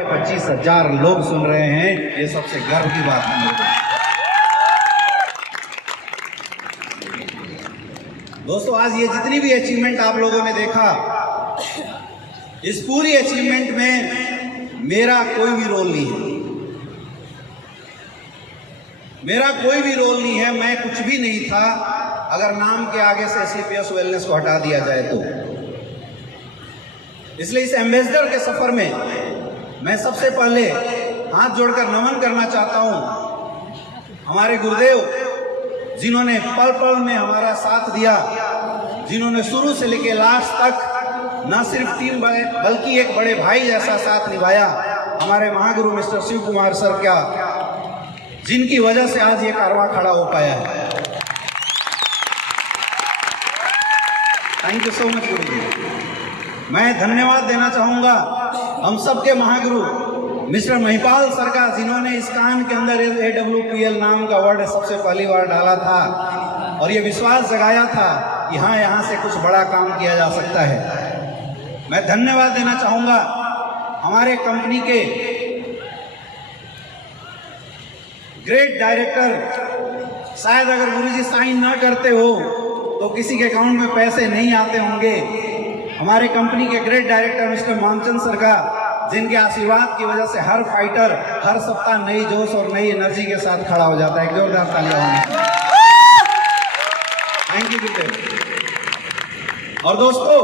25,000 लोग सुन रहे हैं, ये सबसे गर्व की बात है मेरे दोस्तों। आज ये जितनी भी अचीवमेंट आप लोगों ने देखा, इस पूरी अचीवमेंट में मेरा कोई भी रोल नहीं है, मेरा कोई भी रोल नहीं है। मैं कुछ भी नहीं था अगर नाम के आगे से SCPS वेलनेस को हटा दिया जाए तो। इसलिए इस एम्बेसडर के सफर में मैं सबसे पहले हाथ जोड़कर नमन करना चाहता हूं हमारे गुरुदेव, जिन्होंने पल पल में हमारा साथ दिया, जिन्होंने शुरू से लेकर लास्ट तक न सिर्फ टीम बल्कि एक बड़े भाई जैसा साथ निभाया। हमारे महागुरु मिस्टर शिव कुमार सर का, जिनकी वजह से आज ये कारवां खड़ा हो पाया है। थैंक यू सो मच गुरु जी। मैं धन्यवाद देना चाहूंगा हम सबके महागुरु मिस्टर महिपाल सर का, जिन्होंने इस कान के अंदर AWPL नाम का वर्ड सबसे पहली बार डाला था और ये विश्वास जगाया था कि हाँ, यहाँ से कुछ बड़ा काम किया जा सकता है। मैं धन्यवाद देना चाहूंगा हमारे कंपनी के ग्रेट डायरेक्टर। शायद अगर गुरुजी साइन ना करते हो तो किसी के अकाउंट में पैसे नहीं आते होंगे। हमारे कंपनी के great director mister Manchand sir का, जिनके आशीर्वाद की वजह से हर फाइटर हर सप्ताह नई जोश और नई एनर्जी के साथ खड़ा हो जाता है। एक जोरदार तालियां होंगी। थैंक यू गुरुदेव। और दोस्तों,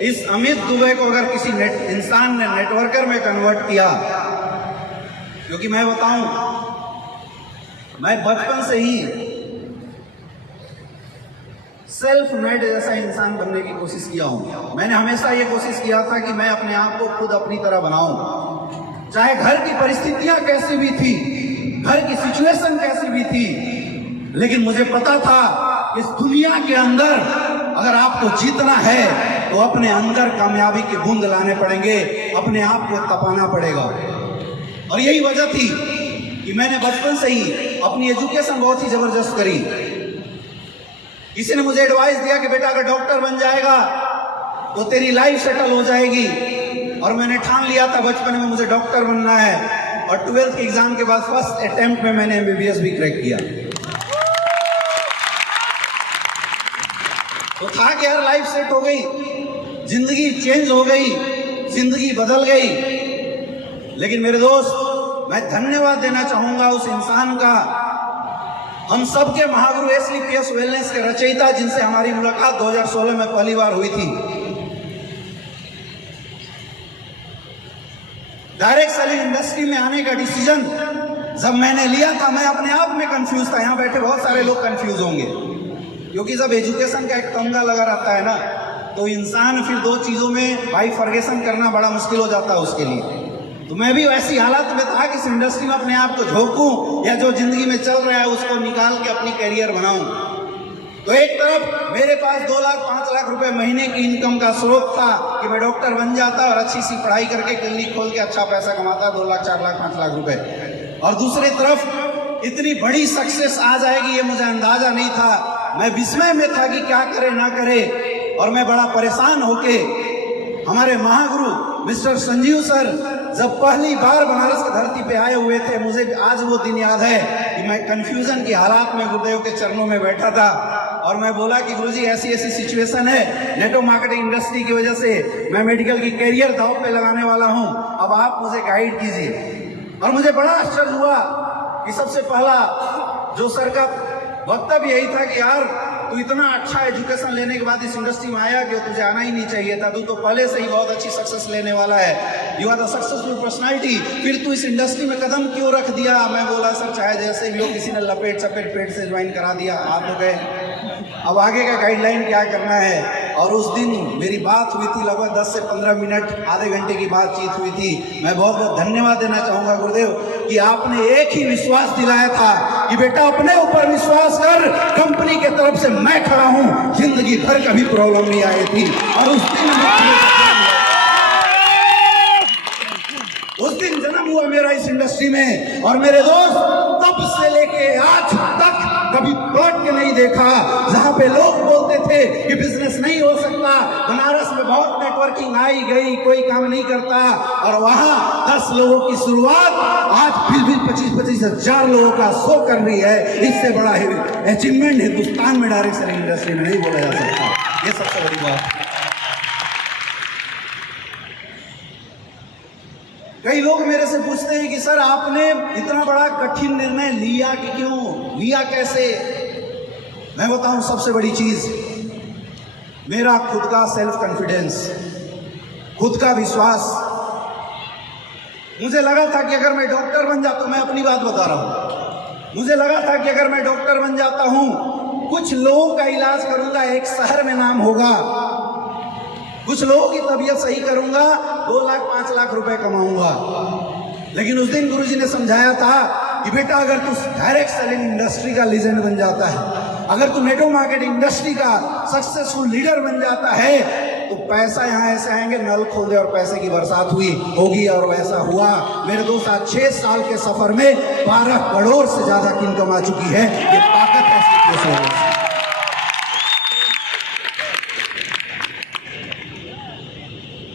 इस अमित दुबे को अगर किसी इंसान ने नेटवर्कर में कन्वर्ट किया, क्योंकि मैं बताऊं, मैं बचपन से ही सेल्फ मेड जैसा इंसान बनने की कोशिश किया हूं। मैंने हमेशा ये कोशिश किया था कि मैं अपने आप को खुद अपनी तरह बनाऊं, चाहे घर की परिस्थितियां कैसी भी थी, घर की सिचुएशन कैसी भी थी। लेकिन मुझे पता था इस दुनिया के अंदर अगर आपको जीतना है तो अपने अंदर कामयाबी के बूंद लाने पड़ेंगे, अपने आप को तपाना पड़ेगा। और यही वजह थी कि मैंने बचपन से ही अपनी एजुकेशन बहुत ही जबरदस्त करी। किसी ने मुझे एडवाइस दिया कि बेटा अगर डॉक्टर बन जाएगा तो तेरी लाइफ सेटल हो जाएगी, और मैंने ठान लिया था बचपन में मुझे डॉक्टर बनना है। और 12th के एग्जाम के बाद फर्स्ट अटेम्प्ट में मैंने MBBS भी क्रैक किया। तो था कि यार लाइफ सेट हो गई, जिंदगी चेंज हो गई, जिंदगी बदल गई। लेकिन मेरे दोस्त, मैं धन्यवाद देना चाहूंगा उस इंसान का, हम सबके महागुरु SCPS वेलनेस के रचयिता, जिनसे हमारी मुलाकात 2016 में पहली बार हुई थी। डायरेक्ट सेलिंग इंडस्ट्री में आने का डिसीजन जब मैंने लिया था, मैं अपने आप में कंफ्यूज था। यहाँ बैठे बहुत सारे लोग कंफ्यूज होंगे, क्योंकि जब एजुकेशन का एक तमगा लगा रहता है ना, तो इंसान फिर दो चीजों में बाइफर्गेशन करना बड़ा मुश्किल हो जाता है उसके लिए। तो मैं भी वैसी हालत में था कि इस इंडस्ट्री में अपने आप को झोंकूं या जो जिंदगी में चल रहा है उसको निकाल के अपनी कैरियर बनाऊं। तो एक तरफ मेरे पास 2 लाख 5 लाख रुपए महीने की इनकम का स्रोत था कि मैं डॉक्टर बन जाता और अच्छी सी पढ़ाई करके क्लिनिक खोल के अच्छा पैसा कमाता, 2 लाख 4 लाख 5 लाख रुपए। और दूसरी तरफ इतनी बड़ी सक्सेस आ जाएगी ये मुझे अंदाजा नहीं था। मैं विस्मय में था कि क्या करे ना करे, और मैं बड़ा परेशान होके हमारे महागुरु मिस्टर संजीव सर जब पहली बार बनारस की धरती पे आए हुए थे, मुझे आज वो दिन याद है कि मैं कंफ्यूजन की हालात में गुरुदेव के चरणों में बैठा था और मैं बोला कि गुरुजी ऐसी ऐसी सिचुएशन है, नेटवर्क मार्केटिंग इंडस्ट्री की वजह से मैं मेडिकल की कैरियर दांव पे लगाने वाला हूं, अब आप मुझे गाइड कीजिए। और मुझे बड़ा आश्चर्य हुआ कि सबसे पहला जो सर का वक्तव्य यही था कि यार तू इतना अच्छा एजुकेशन लेने के बाद इस इंडस्ट्री में आया कि तुझे आना ही नहीं चाहिए था, तू तो पहले से ही बहुत अच्छी सक्सेस लेने वाला है, you are the successful personality, फिर तू इस इंडस्ट्री में कदम क्यों रख दिया। मैं बोला सर चाहे जैसे भी हो, किसी ने लपेट चपेट पेट से ज्वाइन करा दिया, आप हो गए, अब आगे का गाइडलाइन क्या करना है। और उस दिन मेरी बात हुई थी, लगभग 10 से 15 मिनट, आधे घंटे की बातचीत हुई थी। मैं बहुत बहुत धन्यवाद देना चाहूंगा गुरुदेव कि आपने एक ही विश्वास दिलाया था कि बेटा अपने ऊपर विश्वास कर, कंपनी के तरफ से मैं खड़ा हूं, जिंदगी भर कभी प्रॉब्लम नहीं आई थी। और उस दिन जन्म हुआ मेरा इस इंडस्ट्री में। और मेरे दोस्त, तब से लेके आज तक कभी पलट के नहीं देखा। जहां पे लोग बोलते थे कि बिजनेस नहीं हो सकता, बनारस में बहुत नेटवर्किंग आई गई, कोई काम नहीं करता, और वहां 10 लोगों की शुरुआत आज 20-25 हजार लोगों का शो कर रही है। इससे बड़ा अचीवमेंट हिंदुस्तान में डायरेक्ट सेलिंग इंडस्ट्री में नहीं बोला जा सकता। ये सबसे बड़ी बात। कई लोग मेरे से पूछते हैं कि सर आपने इतना बड़ा कठिन निर्णय लिया कि क्यों लिया, कैसे? मैं बताऊं, सबसे बड़ी चीज मेरा खुद का सेल्फ कॉन्फिडेंस, खुद का विश्वास। मुझे लगा था कि अगर मैं डॉक्टर बन जाता, मैं अपनी बात बता रहा हूं, मुझे लगा था कि अगर मैं डॉक्टर बन जाता हूं, कुछ लोगों का इलाज करूंगा, एक शहर में नाम होगा, कुछ लोगों की तबीयत सही करूंगा, 2 लाख 5 लाख रुपए कमाऊंगा। लेकिन उस दिन गुरुजी ने समझाया था कि बेटा अगर तू डायरेक्ट सेलिंग इंडस्ट्री का लीजेंड बन जाता है, अगर तू नेटवर्क मार्केटिंग इंडस्ट्री का सक्सेसफुल लीडर बन जाता है, तो पैसा यहाँ ऐसे आएंगे, नल खोल दे और पैसे की बरसात होगी। और वैसा हुआ। मेरे दोस्त, आज 6 साल के सफर में 12 करोड़ से ज्यादा की इनकम आ चुकी है। ये ताकत है।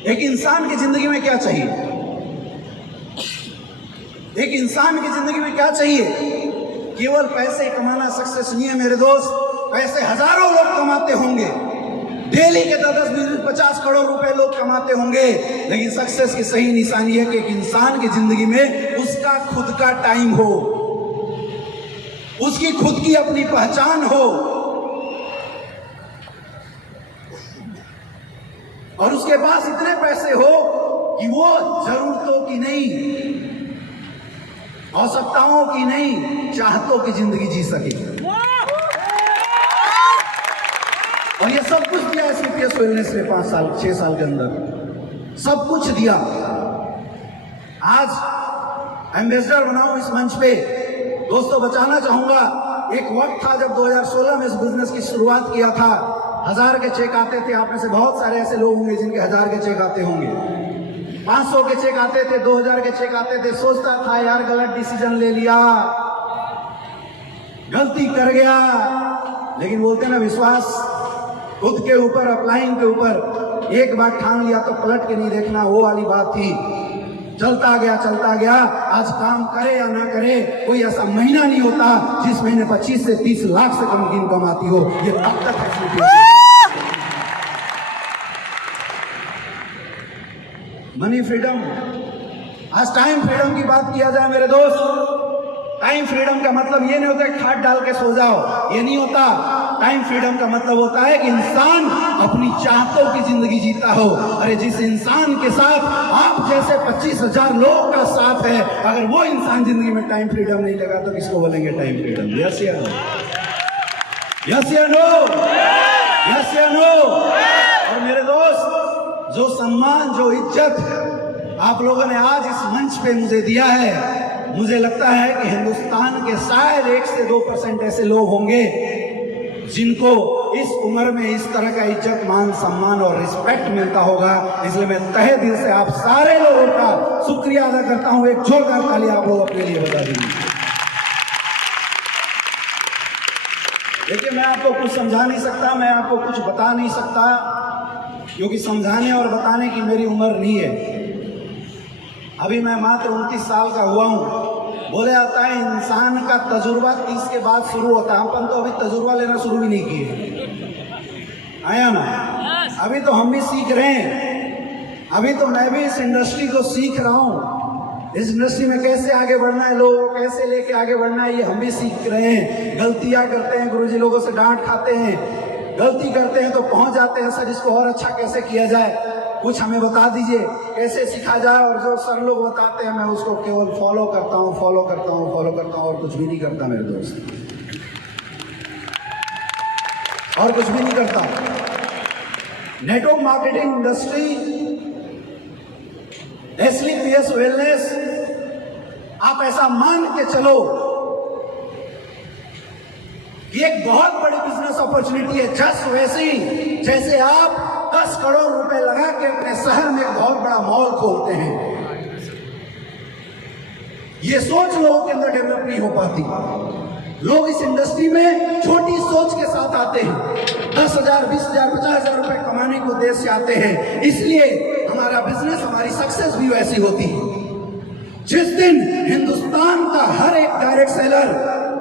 एक इंसान की जिंदगी में क्या चाहिए? एक इंसान की जिंदगी में क्या चाहिए? केवल पैसे कमाना सक्सेस नहीं है मेरे दोस्त। पैसे हजारों लोग कमाते होंगे, डेली के 10, 20, 50 करोड़ रुपए लोग कमाते होंगे, लेकिन सक्सेस की सही निशानी है कि एक इंसान की जिंदगी में उसका खुद का टाइम हो, उसकी खुद की अपनी पहचान हो, और उसके पास इतने पैसे हो कि वो जरूरतों की नहीं, आवश्यकताओं की नहीं, चाहतों की जिंदगी जी सके। और ये सब कुछ दिया CPS वेलनेस ने 5 साल 6 साल के अंदर, सब कुछ दिया। आज एम्बेसडर बनाऊं इस मंच पे। दोस्तों, बचाना चाहूंगा, एक वक्त था जब 2016 में इस बिजनेस की शुरुआत किया था, 1000 के चेक आते थे। आप में से बहुत सारे ऐसे लोग होंगे जिनके 1000 के चेक आते होंगे, 500 के चेक आते थे, 2000 के चेक आते थे। सोचता था यार गलत डिसीजन ले लिया, गलती कर गया। लेकिन बोलते ना, विश्वास खुद के ऊपर, अपलाइन के ऊपर एक बार ठान लिया तो पलट के नहीं देखना, वो वाली बात थी। चलता गया। आज काम करे या ना करे, कोई ऐसा महीना नहीं होता जिस महीने 25 से 30 लाख से कम की इनकम आती हो। ये ताकत है मनी फ्रीडम। आज टाइम फ्रीडम की बात किया जाए मेरे दोस्त, टाइम फ्रीडम का मतलब ये नहीं होता खाट डाल के सो जाओ, ये नहीं होता। टाइम फ्रीडम का मतलब होता है कि इंसान अपनी चाहतों की जिंदगी जीता हो। अरे जिस इंसान के साथ आप जैसे 25,000 लोगों का साथ है, अगर वो इंसान जिंदगी में टाइम फ्रीडम नहीं लगा तो किसको बोलेंगे टाइम फ्रीडम? यस या नो? यस या नो? यस या नो? और मेरे दोस्त, जो सम्मान, जो इज्जत आप लोगों ने आज इस मंच पे मुझे दिया है, मुझे लगता है कि हिंदुस्तान के शायद 1 से 2% ऐसे लोग होंगे जिनको इस उम्र में इस तरह का इज्जत, मान, सम्मान और रिस्पेक्ट मिलता होगा। इसलिए मैं तहे दिल से आप सारे लोगों का शुक्रिया अदा करता हूं। एक जोरदार ताली आप लोग अपने लिए बता दीजिए। देखिए, मैं आपको कुछ समझा नहीं सकता, मैं आपको कुछ बता नहीं सकता, क्योंकि समझाने और बताने की मेरी उम्र नहीं है। अभी मैं मात्र 29 साल का हुआ हूं। बोले जाता है इंसान का तजुर्बा 30 के बाद शुरू होता है। अपन तो अभी तजुर्बा लेना शुरू भी नहीं किए, आया ना? अभी तो हम भी सीख रहे हैं। अभी तो मैं भी इस इंडस्ट्री को सीख रहा हूं। इस इंडस्ट्री में कैसे आगे बढ़ना है, लोगों को कैसे लेके आगे बढ़ना है, ये हम भी सीख रहे हैं। गलतियां करते हैं, गुरुजी लोगों से डांट खाते हैं, गलती करते हैं तो पहुंच जाते हैं सर इसको और अच्छा कैसे किया जाए, कुछ हमें बता दीजिए कैसे सीखा जाए। और जो सर लोग बताते हैं मैं उसको केवल फॉलो करता हूं और कुछ भी नहीं करता मेरे दोस्त, और कुछ भी नहीं करता। Network marketing industry, SLPS wellness, आप ऐसा मान के चलो कि एक बहुत बड़ी बिजनेस अपॉर्चुनिटी है। जस्ट वैसे ही जैसे आप 10 करोड़ रुपए लगा के अपने शहर में एक बहुत बड़ा मॉल खोलते हैं, ये सोच लोगों के अंदर डेवलप नहीं हो पाती। लोग इस इंडस्ट्री में छोटी सोच के साथ आते हैं, 10,000, 20,000, 50,000 रुपए कमाने के उद्देश्य से आते हैं। इसलिए हमारा बिजनेस, हमारी सक्सेस भी वैसी होती है। जिस दिन हिंदुस्तान का हर एक डायरेक्ट सेलर,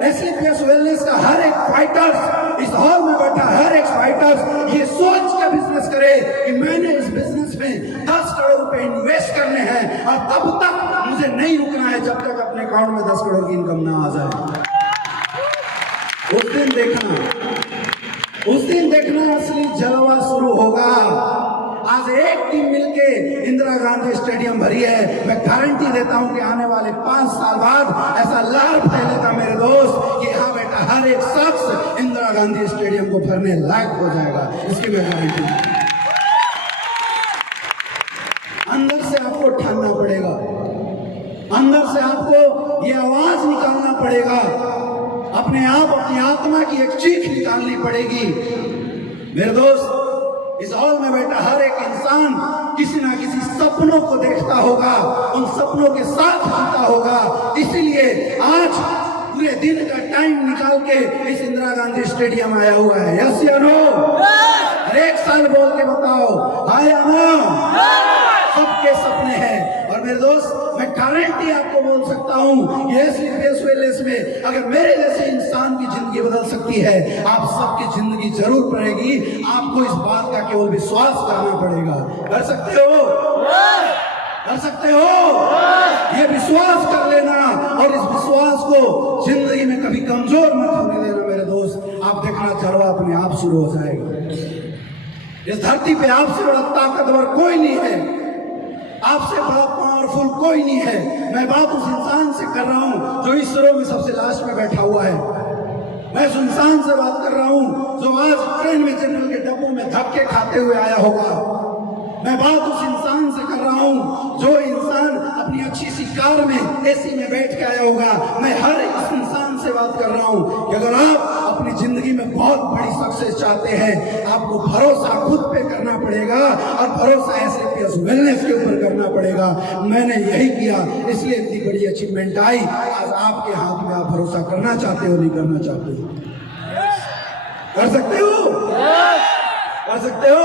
SCPS वेलनेस का हर एक फाइटर्स, इस हॉल में बैठा हर एक फाइटर्स ये सोच के बिजनेस करे कि मैंने इस बिजनेस में 10 करोड़ रुपए इन्वेस्ट करने हैं और तब तक मुझे नहीं रुकना है जब तक अपने अकाउंट में 10 करोड़ की इनकम ना आ जाए। उस दिन देखना असली जलवा शुरू होगा। आज एक टीम मिलके इंदिरा गांधी स्टेडियम भरी है। मैं गारंटी देता हूं कि आने वाले 5 साल बाद ऐसा लहर फैलेगा मेरे दोस्त कि यहाँ बैठा हर एक शख्स इंदिरा गांधी स्टेडियम को भरने लायक हो जाएगा। इसकी मैं गारंटी। अंदर से आपको ठानना पड़ेगा, अंदर से आपको ये आवाज निकालना पड़ेगा, अपने आप अपनी आत्मा की एक चीख निकालनी पड़ेगी। मेरे दोस्त, इस हॉल में बैठा हर एक इंसान किसी ना किसी सपनों को देखता होगा, उन सपनों के साथ जीता होगा। इसीलिए आज पूरे दिन का टाइम निकाल के इस इंदिरा गांधी स्टेडियम आया हुआ है। यस या नो? हर एक साल बोल के बताओ, हाय आना। सबके सपने हैं। और मेरे दोस्त, मैं गारंटी आपको बोल सकता हूं, ये SCPS वेलनेस में अगर मेरे जैसे इंसान की जिंदगी बदल सकती है, आप सबकी जिंदगी जरूर पड़ेगी। आपको इस बात का केवल विश्वास करना पड़ेगा। कर सकते हो? कर सकते हो? ये विश्वास कर लेना और इस विश्वास को जिंदगी में कभी कमजोर मत होने देना मेरे दोस्त। आप देखना जलवा अपने आप शुरू हो जाएगा। इस धरती पे आपसे बड़ा ताकतवर कोई नहीं है, आपसे बड़ा पावरफुल कोई नहीं है। मैं बात उस इंसान से कर रहा हूं जो इस रो में सबसे लास्ट में बैठा हुआ है। मैं उस इंसान से बात कर रहा हूं जो आज ट्रेन में जनरल के डब्बों में धक्के खाते हुए आया होगा। मैं बात उस इंसान से कर रहा हूं जो इंसान अपनी अच्छी सी कार में AC में बैठ के आया होगा। मैं हर इस इंसान से बात कर रहा हूं कि अगर आप अपनी जिंदगी में बहुत बड़ी सक्सेस चाहते हैं, आपको भरोसा खुद पे करना पड़ेगा और भरोसा SCPS वेलनेस के ऊपर करना पड़ेगा। मैंने यही किया, इसलिए इतनी बड़ी अचीवमेंट आई। आज आपके हाथ में, आप भरोसा करना चाहते हो, नहीं करना चाहते हो? कर सकते हो? कर सकते हो?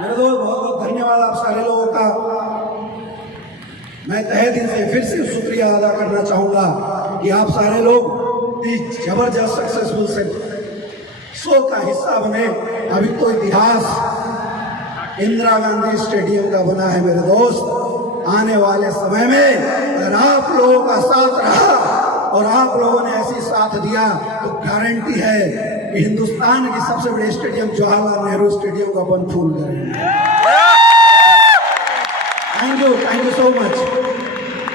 मेरे दोस्त, बहुत बहुत धन्यवाद आप सारे लोगों का। मैं तहे दिल से फिर से शुक्रिया अदा करना चाहूंगा कि आप सारे लोग इस जबरदस्त सक्सेसफुल से शो का हिस्सा बने। अभी तो इतिहास इंदिरा गांधी स्टेडियम का बना है मेरे दोस्त। आने वाले समय में अगर आप लोगों का साथ रहा और आप लोगों ने ऐसी साथ दिया तो गारंटी है कि हिंदुस्तान की सबसे बड़े स्टेडियम जवाहरलाल नेहरू स्टेडियम को अपन फुल करेंगे। Thank you so much.